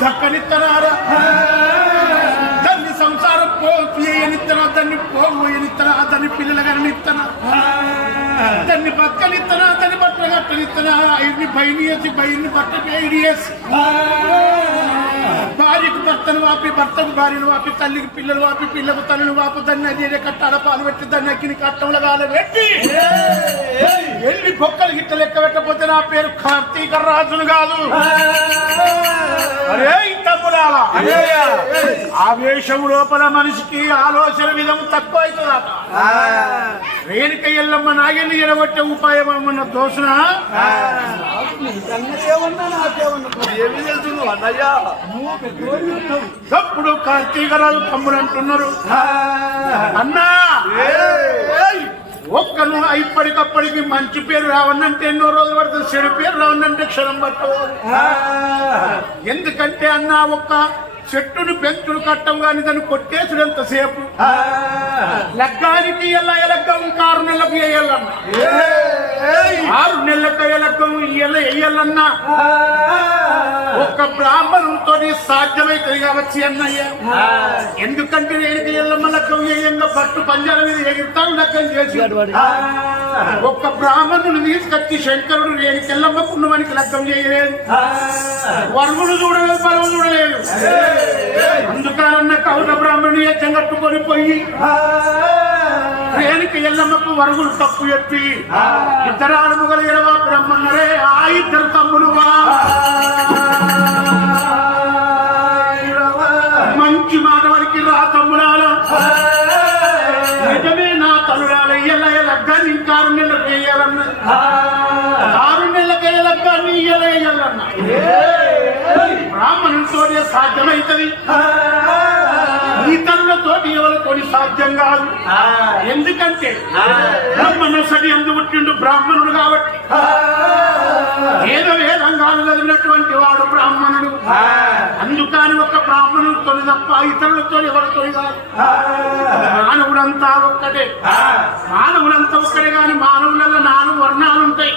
దక్కనిత్తనారా దాన్ని సంసారం పోయనిత్తనా దాన్ని పోయనిత్తనా దాన్ని పిల్లల గనిత్తనా దాన్ని బతకనిత్తనా దాన్ని బట్టలు కట్టనిత్తనా? ఐడిని బయని వేసి బయన్ని బట్ట బయని వేసి. భార్యకు భర్తను వాపి భర్తకు భార్యను వాపి తల్లికి పిల్లలు వాపి పిల్లకు తల్లిని వాపి దాన్ని అదే కట్టాల పాలు పెట్టి దాన్ని అగ్గిని కట్టంలో కాల పెట్టి. ఎల్లి బొక్కలు గిట్ట లెక్క పెట్టకపోతే నా పేరు కార్తీక రాజును కాదు. అరే ఆవేశం లోపల మనిషికి ఆలోచన విధం తక్కువ అవుతుందట రేణుక ఎల్లమ్మ నాగెల్లి ఎడగొట్టే ఉపాయం ఏమన్న దోషణ తప్పుడు కార్తీక రాజు తమ్ముడు అంటున్నారు? అన్నా! ఒక్కను ఇప్పటికప్పటికి మంచి పేరు రావన్నంటే ఎన్నో రోజులు పడుతుంది. చెడు పేరు రావన్నంటే క్షణం పట్టవు ఎందుకంటే అన్న ఒక్క చెట్టును పెంచుడు కట్టం కానీ దాన్ని కొట్టేసుడు ఎంతసేపు లగ్గానికి ఎలా ఎలగ్గం ఆరు నెలలకు వేయాలన్నా ఆరు నెలలకు ఎలగ్గం ఇయ్యాల వేయాలన్నా ఒక్క బ్రాహ్మణుతో సాధ్యమైతుంది కావచ్చు అన్నయ్య. ఎందుకంటే నేను ఎల్లమ్మ లగ్గం వేయంగా పట్టు పంజాల మీద ఎగురుతాను లగ్గం చేసి. ఒక్క బ్రాహ్మణుని తీసుకొచ్చి శంకరుడు నేను ఎల్లమ్మ పుణ్యమానికి లగ్గం చేయలేదు. వరుగుడు చూడలేదు పరవు చూడలేదు. అందుకనన్న కౌల బ్రాహ్మణుని యజ్ఞం కట్టుకొని పోయి రేణుక ఎల్లమ్మకు వరుగులు తప్పు చెప్పి ఇద్దరు ఆడముగలు ఎడవా బ్రహ్మన్నరే ఆ ఇద్దరు తమ్ములువా? మంచి మాట వరకు రా తమ్ముడాల బ్రాహ్మణులతోనే సాధ్యమైతది. ఇతరులతో ఎవరితో సాధ్యం కాదు. ఎందుకంటే బ్రహ్మణసడి ఎందు పుట్టిండు బ్రాహ్మణుడు కాబట్టి. వేద వేదంగాలు చదివినటువంటి వాడు బ్రాహ్మణుడు. అందుకని ఒక బ్రాహ్మణుడితో తప్ప ఇతరులతో ఎవరితో కాదు. మానవుడంతా ఒక్కటే. మానవులంతా ఒక్కటే కానీ మానవులలో నాలుగు వర్ణాలు ఉంటాయి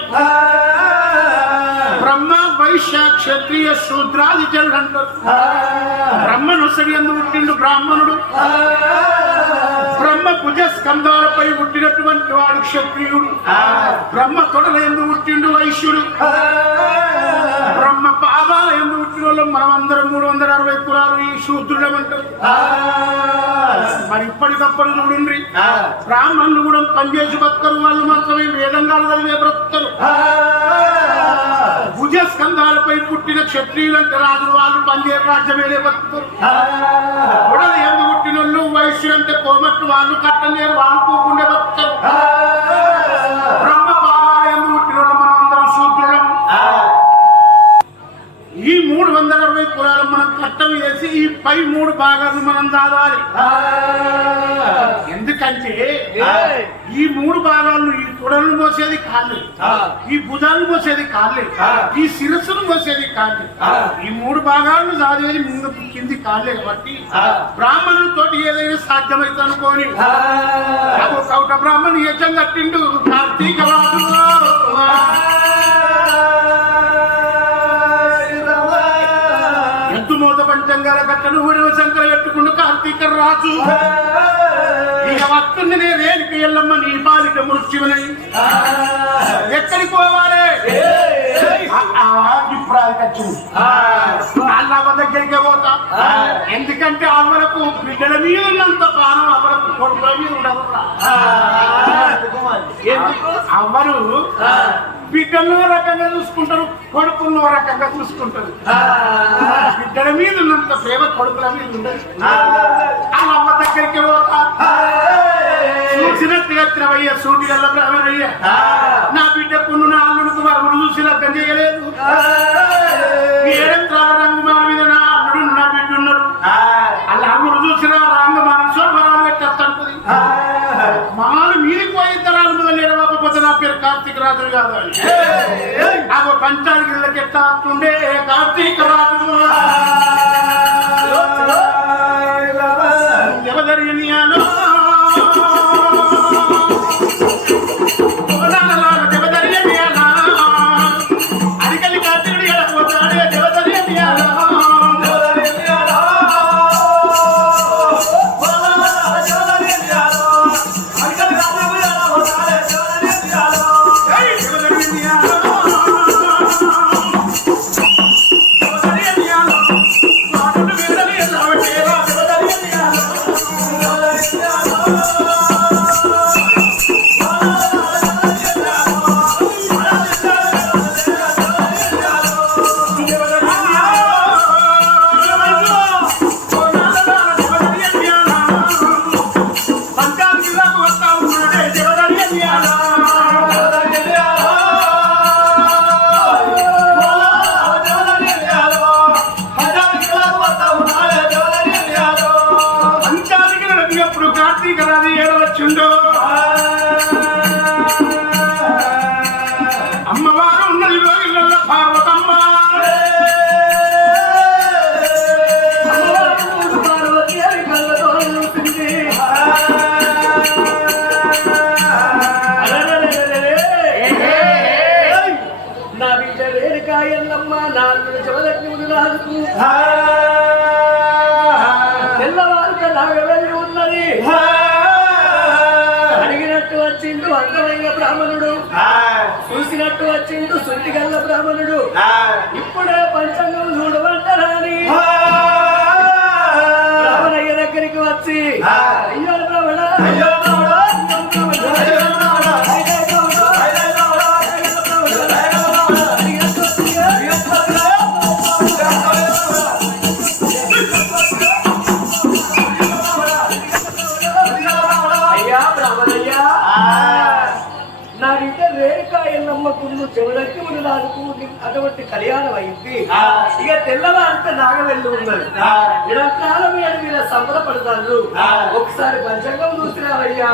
బ్రహ్మ వైశ్య క్షత్రియ శూద్రాది జనులు అంటారు బ్రహ్మనుసరి ఎందు పుట్టిండు బ్రాహ్మణుడు. బ్రహ్మ భుజ స్కంధాలపై పుట్టినటువంటి వాడు క్షత్రియుడు. బ్రహ్మ తొడల ఎందు పుట్టిండు వైశ్యుడు. బ్రహ్మ పాదాల ఎందు పుట్టిన వాళ్ళు మనం అందరం మూడు వందల అరవై కులాలు ఈ శూద్రుడమంటారు మరి ఇప్పటికప్పుడు చూడండి బ్రాహ్మణులు కూడా పనిచేసి బతకరు వాళ్ళు మాత్రమే వేదంగాలు కలిగే బ్రతుకుతారు. భుజ స్కంధాలపై పుట్టిన క్షత్రియులంటే రాజులు వాళ్ళు పనిచేయరు రాజ్యమేదే బతుకుతారు? ఉడలు ఎందు పుట్టిన వాళ్ళు వైశ్యులు అంటే కోమట్టు వాళ్ళు కట్టలేరు వాళ్ళు పోకుండా బతుకుతారు. కట్టం వేసి ఈ పై మూడు భాగాలను మనం దాదాలి. ఎందుకంటే ఈ మూడు భాగాలను ఈ తొడలను మోసేది కాళ్ళు ఈ భుజాలను మోసేది కాళ్ళే ఈ శిరస్సును మోసేది కాళ్ళు ఈ మూడు భాగాలను దాదేది ముందు కింది కాళ్ళే కాబట్టి బ్రాహ్మణులతో ఏదైనా సాధ్యమైతే అనుకోని. కౌట బ్రాహ్మణు యజ్ఞం కట్టిండు. కార్తీక పంచంగాల కట్టను ఊడివ శంకర ఎట్టుకుండు కార్తీక రాజు. ఇక వస్తుంది నే రేణుకి ఎల్లమ్మ నీ బాలిక మృత్యువునై. ఎక్కడికి పోవాలి? ఇప్పుడు ఆడికొచ్చు అల్లమ్మ దగ్గరికి పోతా. ఎందుకంటే అవరకు బిడ్డల మీద ఉన్నంత ప్రాణం అవరకు కొడుకుల మీద ఉండదు అవరు బిడ్డలను రకంగా చూసుకుంటారు కొడుకులను రకంగా చూసుకుంటారు. బిడ్డల మీద ఉన్నంత ప్రేమ కొడుకుల మీద ఉండదు. అమ్మ దగ్గరికి పోతా. చూసినట్టుగా తినవయ్య సూటిగల్ల బ్రాహ్మణయ్య నా బిడ్డకును నా అల్లుడికి మరుగుడు చూసి అర్థం చేయలేదు. ఏడంత్రాల రంగు మన మీద నా నా బిడ్డ ఉన్నారు అలా అల్లుడు చూసిన రంగు మన సోమరాలు పెట్టేస్తాను ఏ కార్తీక రాజులు కాదు అని అగో పంచానికి ఎట్లా వస్తుండే కార్తీక రాజు తెల్లవారిక నాగవెల్లి ఉన్నది అడిగినట్టు వచ్చిండు అంగరంగ బ్రాహ్మణుడు. చూసినట్టు వచ్చిండు సుంటిగల్ల బ్రాహ్మణుడు ఇప్పుడే పంచాంగం అటువంటి కళ్యాణం అయింది. ఇక తెల్లవారితే నాగవెల్లి ఉన్నది. నిరంతరాల మీద మీద సంబరపడతారు. ఒకసారి పంచంగం చూసినావయ్యా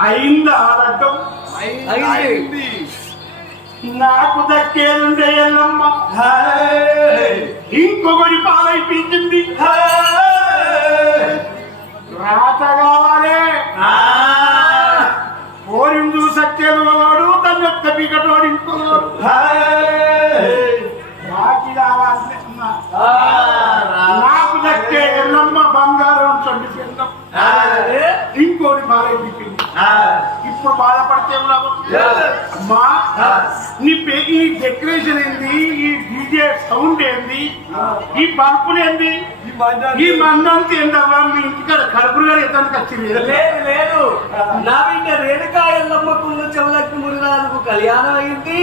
అయిందా రకం అయింది. నాకు దక్కేదుండే ఎల్లమ్మ. ఇంకొకటి పాలైపించింది రాత కావాలి. పోరిందు సత్యేది వాడు తన యొక్క పీకటోడు నాకు దక్కే ఎల్లమ్మ బంగారం చండి పిండం ఇంకోటి పాలైపించింది ఇప్పుడు బాధపడితే అమ్మా నీ పే ఈ డెకరేషన్ ఏంది? ఈ డీజే సౌండ్ ఏంది? ఈ బల్బులు ఏంది? ఈ మందంతా. ఏందవ్వా? మీ ఇంటికాడ కడుపులు గారు ఎత్తానికి వచ్చింది. లేదు లేదు నా బిడ్డ రేణుకా ఎల్లమ్మకుండు చెవులకి మురినాలకు కళ్యాణం అయింది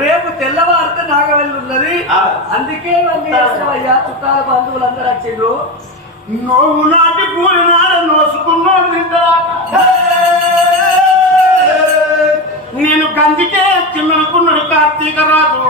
రేపు తెల్లవారితే నాగవెల్లి ఉన్నది. అందుకే చేస్తామయ్యా చుట్టాల బంధువులు అందరూ వచ్చిండ్రు. నువ్వు నాటి పూరి నాడ నోసుకున్నాడు నేను గంజికే చిన్ననుకున్నాడు కార్తీక రాజు.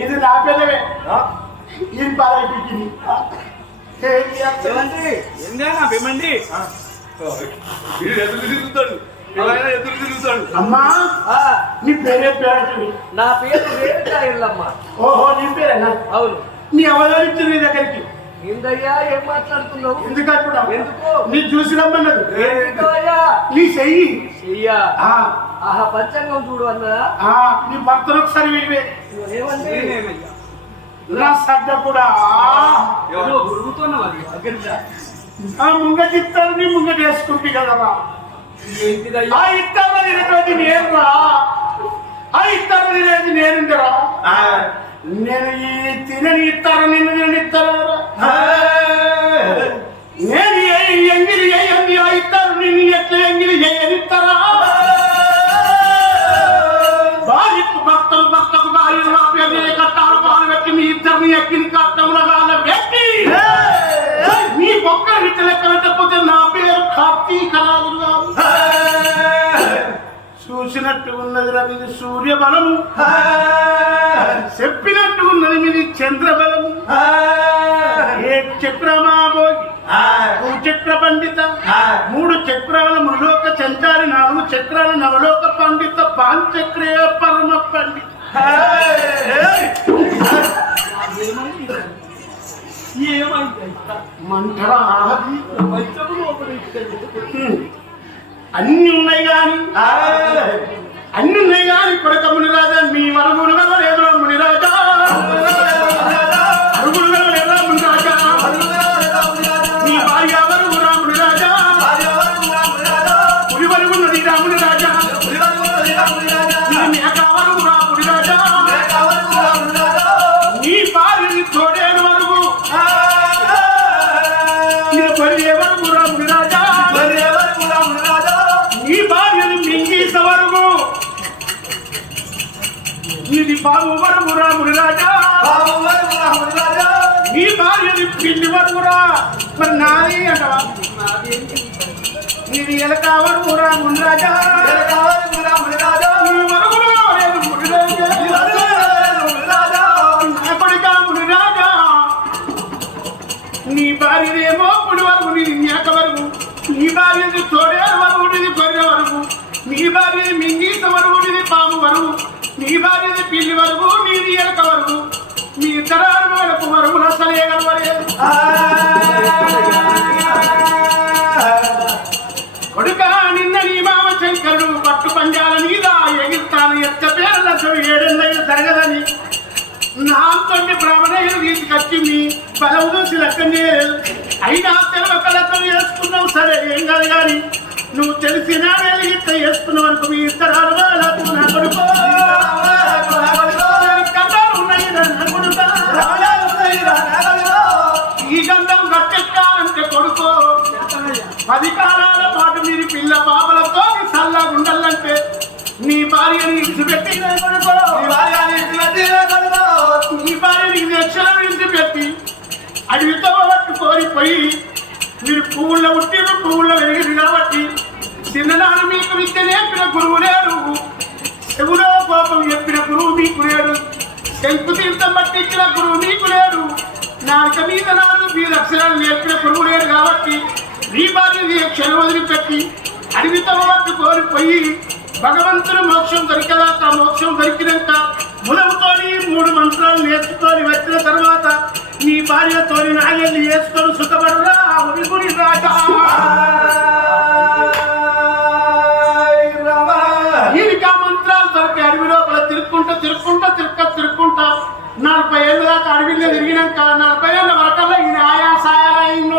ఇది నా పిల్లవే ఇది పాలైపోయింది వీడు ఎదురు తిరుగుతాడు. ఎదురు తిరుగుతాడు. అమ్మా ఆ, నీ పేరే పేరు నా పేరు ఎల్లమ్మ ఓహో నీ పేరేనా? అవును. నీ అవతరించు నీ దగ్గరికి. ఏందయ్యా ఏం మాట్లాడుతున్నావు? ఎందుకు అంటున్నావు ఎందుకు? నీ చూసి రమ్మన్నది నీ చెయ్యి. చెయ్యా? ఆ, ఆహా పంచాంగం చూడు అన్నదా? ఆ, నీ భర్తను ఒకసారి విడివే ఏమండి? నా సడ్డ కూడా ముంగటిస్తారు నీ ముంగట వేసుకుంటే కదరా. ఆ ఇత్తనం తినేటువంటి నేనురా. ఆ ఇత్తనం తినేది నేనుందిరా నేను ఈ తినని ఇస్తాను నిన్ను నేను ఇస్తాను నేను ఎంగిలి చేయండి ఆ ఇస్తాను నిన్ను ఎట్లా ఎంగిలి చేయనిస్తారా భార్యకు మంటరా. అన్ని ఉన్నాయి గాని అన్ని ఉన్నాయి గాని కొడక మునిరాజా మీ వరములు కదా లేదు మునిరాజా. వరకు రాముని రాజా ఇది బాబు వరకు రాముని రాజా. నీ భార్యని పిల్లి వరకు రా. మరి నాది అంటవా? ఇది ఎలక వరకు రాముని రాజా. నీ నాతోటి బ్రాహ్మణయ్యను తీసుకొచ్చి మీ బలం చూసి లెక్కనే అయినా తెలవకలతో వేసుకున్నావు సరే ఏం కాదు కానీ నువ్వు తెలిసినా వెలిగితే వేసుకున్నావు అనుకో మీ ఇద్దరు వాళ్ళకు నా కొడుకో. ఉన్నాయి రా ఈ గంధం కట్టెక్కాలంటే కొడుకో. పది కాలాల పాటు మీరు పిల్ల పాపలతో సల్లా ఉండాలంటే నీ భార్యని ఇచ్చిపెట్టి పట్టుకొని మీరు పువ్వుల్లో పుట్టిన పువ్వుల్లో వెలిగింది కాబట్టి చిన్ననాడు మీకు విద్య నేర్పిన గురువు లేడు. శివులో కోపం చెప్పిన గురువు మీకు లేడు. శంకు తీర్థం పట్టించిన గురువు మీకు లేడు. నాక మీద నాలుగు మీ అక్షరాలు నేర్పిన గురువు లేడు కాబట్టి మీ బాధ్యత అక్షరం వదిలిపెట్టి అడవితో వద్ద కోల్పోయి భగవంతుని మోక్షం దొరికదాక మోక్షం దొరికినాక ములముతోని మూడు మంత్రాలు నేర్చుకొని వచ్చిన తర్వాత నీ భార్యతోని నాగల్ని వేసుకొని సుఖపడరా ఉడిగుడి రాజా దీనికి ఆ మంత్రాలు దొరికి అడవి లోపల తిరుక్కుంటా తిరుక్కుంటా తిరుక్క తిరుక్కుంటా. నలభై ఏళ్ళ దాకా అడవిలో తిరిగినాక నలభై ఏళ్ళ వరకల్లా ఈయన ఆయాసాయాలు అయిన